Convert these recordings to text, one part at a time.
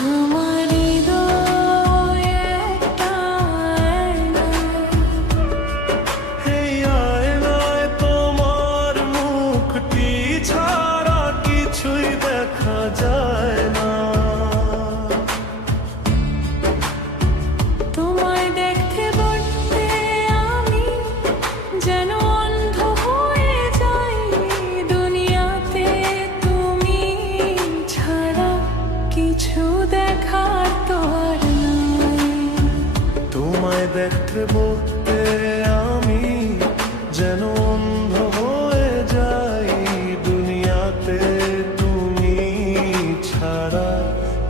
আমার হৃদয় একটা আয়না, এই আয়নায় তোমার মুখটি ছাড়া কিছুই দেখা যায় না। তোমায় দেখতে বলতে আমি যেন অন্ধ হয়ে যাই। দুনিয়াতে তুমি ছাড়া কিছু দেখার তো আর নাই। তোমায় দেখতে বলতে আমি যেন অন্ধ হয়ে যাই। দুনিয়াতে তুমি ছাড়া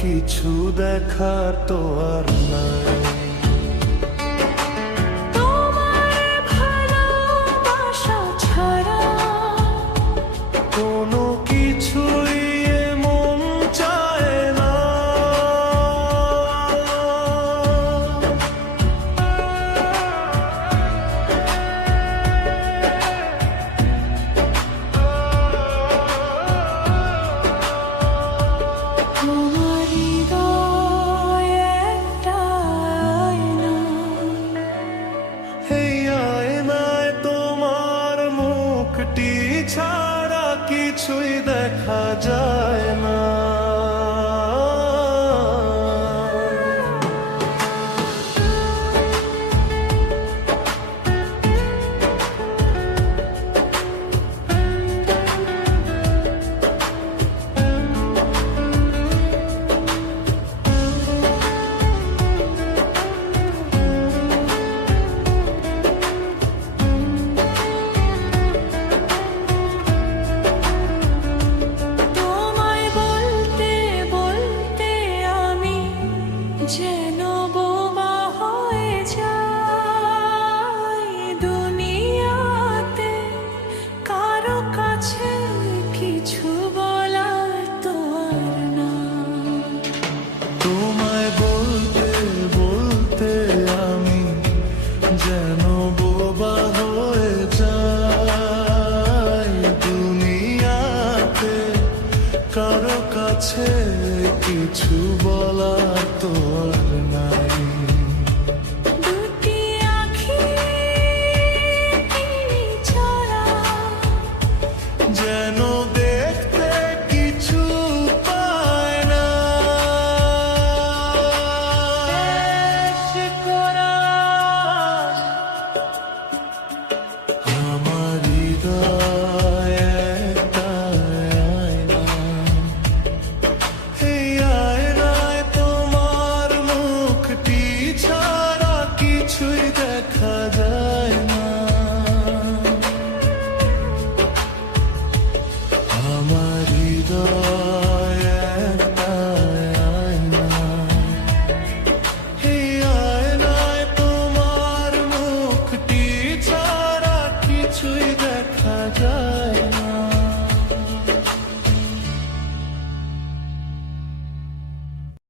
কিছু দেখার তো আর নাই।